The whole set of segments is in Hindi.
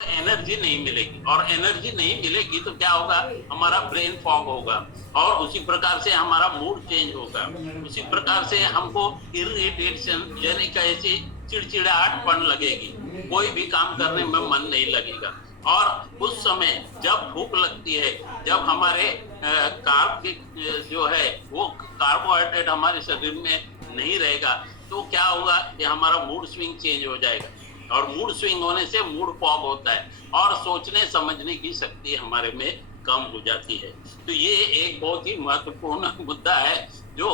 एनर्जी नहीं मिलेगी, और एनर्जी नहीं मिलेगी तो क्या होगा, हमारा ब्रेन फॉग होगा, और उसी प्रकार से हमारा मूड चेंज होगा, उसी प्रकार से हमको इरिटेशन यानी कैसे चिड़चिड़ाहटपन लगेगी, कोई भी काम करने में मन नहीं लगेगा। और उस समय जब भूख लगती है, जब हमारे कार्ब जो है वो कार्बोहाइड्रेट हमारे शरीर में नहीं रहेगा, तो क्या होगा कि हमारा मूड स्विंग चेंज हो जाएगा, और मूड स्विंग होने से मूड फॉग होता है, और सोचने समझने की शक्ति हमारे में कम हो जाती है। तो ये एक बहुत ही महत्वपूर्ण मुद्दा है जो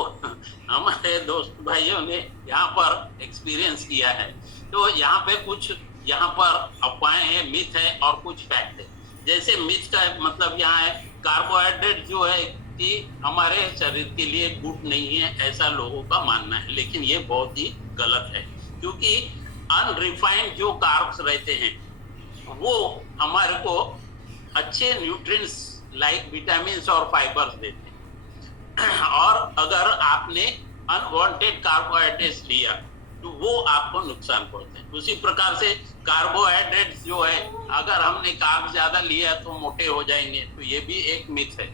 हमारे दोस्त भाइयों ने यहाँ पर एक्सपीरियंस किया है। तो यहाँ पे कुछ यहाँ पर अफवाहें हैं, मिथ है, और कुछ फैक्ट है। जैसे मिथ का मतलब यहाँ है, कार्बोहाइड्रेट जो है कि हमारे शरीर के लिए गुड नहीं है, ऐसा लोगों का मानना है, लेकिन ये बहुत ही गलत है, क्योंकि अनरिफाइंड जो कार्ब्स रहते हैं वो हमारे को अच्छे न्यूट्रिएंट्स लाइक विटामिन्स और फाइबर्स देते हैं, और अगर आपने अनवांटेड कार्बोहाइड्रेट्स लिया तो वो आपको नुकसान पहुंचते हैं। उसी प्रकार से कार्बोहाइड्रेट्स जो है, अगर हमने कार्ब ज्यादा लिया तो मोटे हो जाएंगे, तो ये भी एक मिथ है।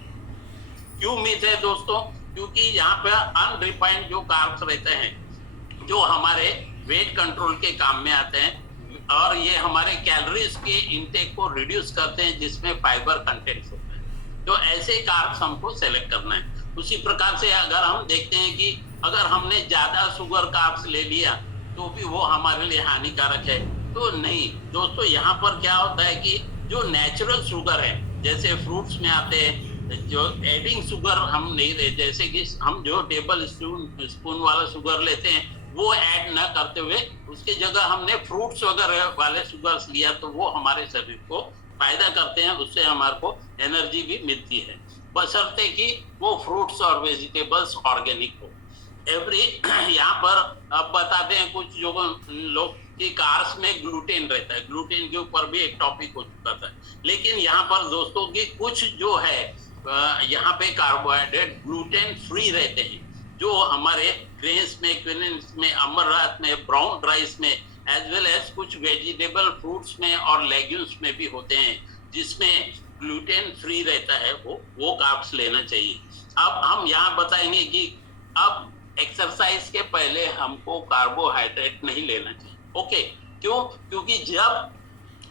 क्यों मिथ है दोस्तों? क्योंकि यहाँ पे अनरिफाइंड जो कार्ब्स रहते हैं जो हमारे वेट कंट्रोल के काम में आते हैं, और ये हमारे कैलोरीज के इंटेक को रिड्यूस करते हैं जिसमें फाइबर कंटेंट होता है। तो ऐसे कार्ब्स हमको सेलेक्ट करना है। उसी प्रकार से अगर हम देखते हैं कि अगर हमने ज्यादा शुगर कार्ब्स ले लिया तो भी वो हमारे लिए हानिकारक है, तो नहीं दोस्तों। यहाँ पर क्या होता है कि जो नेचुरल शुगर है, जैसे फ्रूट्स में आते हैं, जो एडिंग शुगर हम नहीं लेते, जैसे कि हम जो टेबल स्पून वाला शुगर लेते हैं वो ऐड ना करते हुए उसकी जगह हमने फ्रूट्स वगैरह वाले शुगर्स लिया, तो वो हमारे शरीर को फायदा करते हैं, उससे हमारे को एनर्जी भी मिलती है, बशर्ते कि वो फ्रूट्स और वेजिटेबल्स ऑर्गेनिक हो। यहाँ पर अब बताते हैं कुछ जो लोग कि कार्ब्स में ग्लूटेन रहता है, ग्लूटेन के ऊपर भी एक टॉपिक हो चुका था, लेकिन यहाँ पर दोस्तों की कुछ जो है यहाँ पे कार्बोहाइड्रेट ग्लूटेन फ्री रहते हैं, जो हमारे ग्रेन्स में, क्विनोस में, अमरनाथ में, ब्राउन राइस में, एज वेल एज कुछ वेजिटेबल फ्रूट्स में और लेग्यूम्स में भी होते हैं, जिसमें ग्लूटेन फ्री रहता है, वो कार्ब्स लेना चाहिए। अब हम यहाँ बताएंगे कि अब एक्सरसाइज के पहले हमको कार्बोहाइड्रेट नहीं लेना चाहिए। ओके, क्यों? क्योंकि जब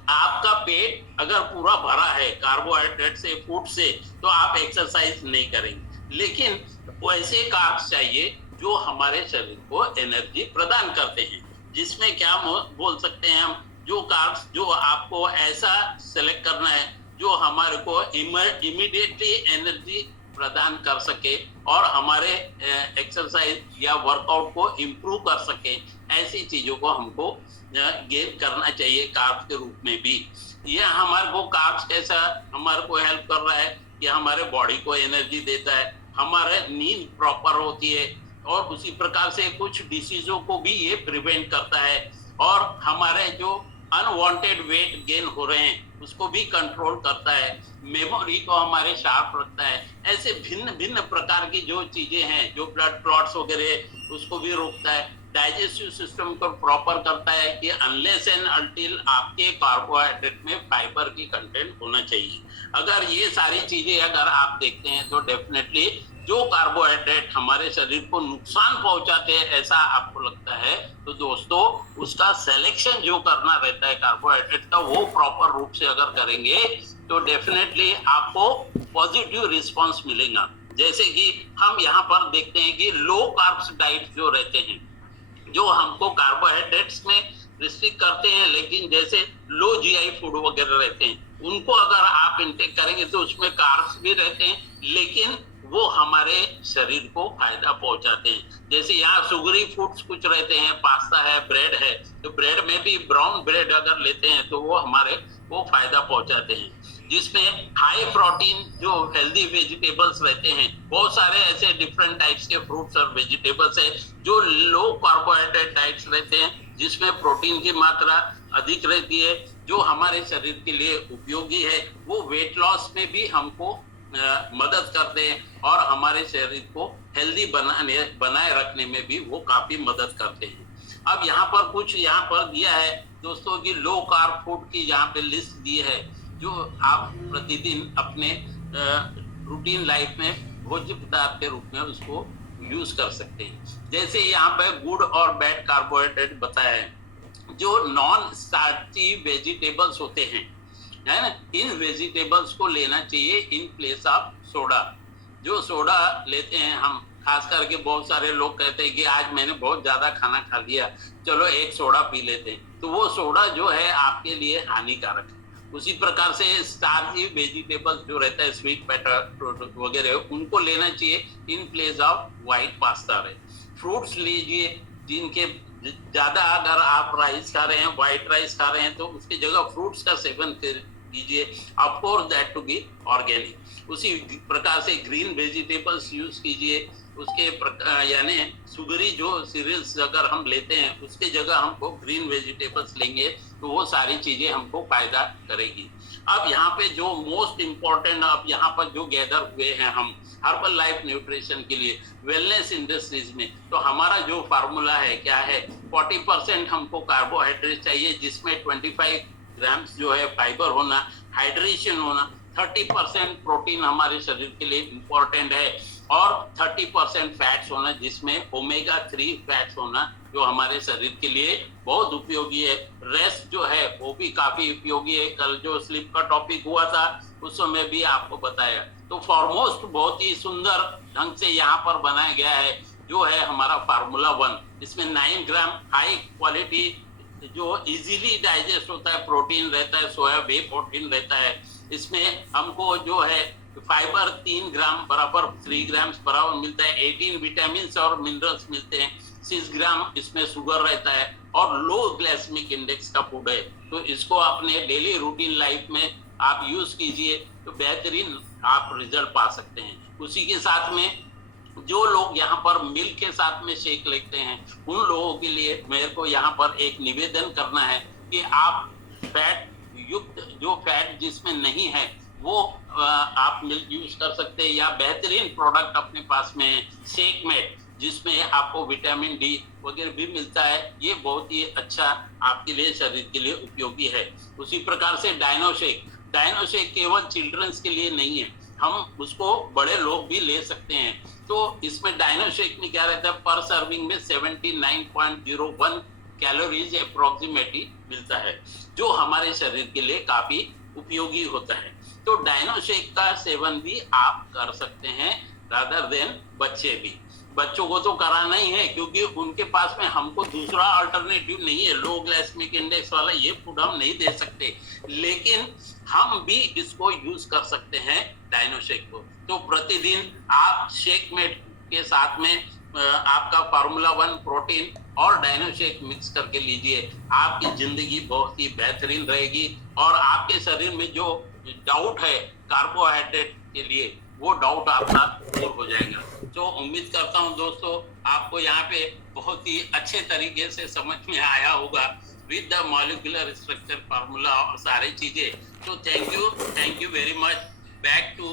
आपका पेट अगर पूरा भरा है कार्बोहाइड्रेट से, फूड से, तो आप एक्सरसाइज नहीं करेंगे। लेकिन वैसे कार्ब्स चाहिए जो हमारे शरीर को एनर्जी प्रदान करते हैं, जिसमें क्या बोल सकते हैं हम, जो कार्ब्स जो आपको ऐसा सेलेक्ट करना है जो हमारे को इमीडिएटली एनर्जी प्रदान कर सके और हमारे एक्सरसाइज या वर्कआउट को इम्प्रूव कर सके, ऐसी चीजों को हमको गेन करना चाहिए कार्ब्स के रूप में भी। यह हमारे को कार्ब्स कैसा हमारे को हेल्प कर रहा है कि हमारे बॉडी को एनर्जी देता है, हमारे नींद प्रॉपर होती है, और उसी प्रकार से कुछ डिसीजों को भी ये प्रिवेंट करता है, और हमारे जो अनवांटेड वेट गेन हो रहे हैं उसको भी कंट्रोल करता है, मेमोरी को हमारे शार्प रखता है। ऐसे भिन्न भिन्न प्रकार की जो चीजें हैं, जो ब्लड क्लॉट्स वगैरह उसको भी रोकता है, डाइजेस्टिव सिस्टम को प्रॉपर करता है कि अनलेस एंड अनटिल आपके कार्बोहाइड्रेट में फाइबर की कंटेंट होना चाहिए। अगर ये सारी चीजें अगर आप देखते हैं तो डेफिनेटली जो कार्बोहाइड्रेट हमारे शरीर को नुकसान पहुंचाते हैं ऐसा आपको लगता है, तो दोस्तों उसका सिलेक्शन जो करना रहता है कार्बोहाइड्रेट का, वो प्रॉपर रूप से अगर करेंगे तो डेफिनेटली आपको पॉजिटिव रिस्पॉन्स मिलेगा। जैसे कि हम यहाँ पर देखते हैं कि लो कार्ब्स डाइट जो रहते हैं, जो हमको कार्बोहाइड्रेट्स में रिस्ट्रिक्ट करते हैं, लेकिन जैसे लो जीआई फूड वगैरह रहते हैं, उनको अगर आप इंटेक करेंगे तो उसमें कार्ब्स भी रहते हैं, लेकिन वो हमारे शरीर को फायदा पहुंचाते हैं। जैसे यहाँ शुगरी फूड्स कुछ रहते हैं, पास्ता है, ब्रेड है, तो ब्रेड में भी ब्राउन ब्रेड अगर लेते हैं तो वो हमारे को फायदा पहुंचाते हैं। जिसमें हाई प्रोटीन जो हेल्दी वेजिटेबल्स रहते हैं, बहुत सारे ऐसे डिफरेंट टाइप्स के फ्रूट्स और वेजिटेबल्स है जो लो कार्बोहाइड्रेट डाइट्स रहते हैं, जिसमें प्रोटीन की मात्रा अधिक रहती है, जो हमारे शरीर के लिए उपयोगी है। वो वेट लॉस में भी हमको मदद करते हैं और हमारे शरीर को हेल्दी बनाए रखने में भी वो काफी मदद करते हैं। अब यहाँ पर कुछ यहाँ पर दिया है दोस्तों की लो कार्ब फूड की यहाँ पे लिस्ट दी है, जो आप प्रतिदिन अपने रूटीन लाइफ में भोज्य पदार्थ के रूप में उसको यूज कर सकते हैं। जैसे यहाँ पे गुड और बैड कार्बोहाइड्रेट बताया है। जो नॉन स्टार्ची वेजिटेबल्स होते हैं, है ना, इन वेजिटेबल्स को लेना चाहिए इन प्लेस ऑफ सोडा। जो सोडा लेते हैं हम, खास करके बहुत सारे लोग कहते हैं कि आज मैंने बहुत ज्यादा खाना खा लिया, चलो एक सोडा पी लेते हैं, तो वो सोडा जो है आपके लिए हानिकारक है। उसी प्रकार से स्टार्ची वेजिटेबल्स जो रहता है, स्वीट पोटैटो वगैरह, उनको लेना चाहिए in place of white pasta रहे। फ्रूट्स लीजिए जिनके ज्यादा, अगर आप राइस खा रहे हैं, व्हाइट राइस खा रहे हैं, तो उसकी जगह फ्रूट्स का सेवन कीजिए, of course that to be organic. उसी प्रकार से ग्रीन वेजिटेबल्स यूज कीजिए, उसके यानी सुगरी जो सीरियल्स अगर हम लेते हैं उसके जगह हमको ग्रीन वेजिटेबल्स लेंगे तो वो सारी चीजें हमको फायदा करेगी। अब यहाँ पे जो मोस्ट इम्पोर्टेंट, अब यहाँ पर जो गैदर हुए हैं हम हर्बल लाइफ न्यूट्रिशन के लिए वेलनेस इंडस्ट्रीज में, तो हमारा जो फार्मूला है क्या है, 40% हमको कार्बोहाइड्रेट चाहिए, जिसमें 25 ग्राम्स जो है फाइबर होना, हाइड्रेशन होना, 30% प्रोटीन हमारे शरीर के लिए इंपॉर्टेंट है, और 30% फैट्स होना, जिसमें ओमेगा 3 फैट्स होना, जो हमारे शरीर के लिए बहुत उपयोगी है। रेस्ट जो है वो भी काफी उपयोगी है। कल जो स्लीप का टॉपिक हुआ था उस समय भी आपको बताया। तो फॉरमोस्ट बहुत ही सुंदर ढंग से यहाँ पर बनाया गया है, जो है हमारा फार्मूला 1। इसमें 9 ग्राम हाई क्वालिटी जो इजीली डाइजेस्ट होता है प्रोटीन रहता है, सोया वे प्रोटीन रहता है। इसमें हमको जो है फाइबर 3 ग्राम बराबर 3 ग्राम बराबर मिलता है, 18 विटामिन और मिनरल्स मिलते हैं, 6 ग्राम इसमें शुगर रहता है, और लो ग्लाइसेमिक इंडेक्स का फूड है। तो इसको अपने डेली रूटीन लाइफ में आप यूज कीजिए तो बेहतरीन आप रिजल्ट पा सकते हैं। उसी के साथ में जो लोग यहाँ पर मिल्क के साथ में शेक लेते हैं, उन लोगों के लिए मेरे को यहाँ पर एक निवेदन करना है कि आप फैट युक्त, जो फैट जिसमें नहीं है वो आप मिल्क यूज कर सकते हैं, या बेहतरीन प्रोडक्ट अपने पास में है शेकमेट, जिसमें आपको विटामिन डी वगैरह भी मिलता है। ये बहुत ही अच्छा आपके लिए, शरीर के लिए उपयोगी है। उसी प्रकार से डायनो शेक केवल चिल्ड्रंस के लिए नहीं है, हम उसको बड़े लोग भी ले सकते हैं। तो इसमें डायनो शेक में क्या रहता है, पर सर्विंग में 79.01 कैलोरीज अप्रोक्सीमेटली मिलता है, जो हमारे शरीर के लिए काफी उपयोगी होता है। तो डायनो शेक का सेवन भी आप कर सकते हैं, रादर देन बच्चों को तो कराना ही है, क्योंकि उनके पास में हमको दूसरा अल्टरनेटिव नहीं है। लो ग्लाइसेमिक इंडेक्स वाला ये फूड हम नहीं दे सकते, लेकिन हम भी इसको यूज कर सकते हैं डायनो शेक को। तो प्रतिदिन आप शेकमेट के साथ में आपका फार्मूला 1 प्रोटीन और डायनो शेक मिक्स करके लीजिए, आपकी जिंदगी बहुत ही बेहतरीन रहेगी, और आपके शरीर में जो डाउट है कार्बोहाइड्रेट के लिए, वो डाउट आपका दूर हो जाएगा। तो उम्मीद करता हूं दोस्तों आपको यहाँ पे बहुत ही अच्छे तरीके से समझ में आया होगा with the molecular structure formula और सारी चीजें। तो thank you very much. Back to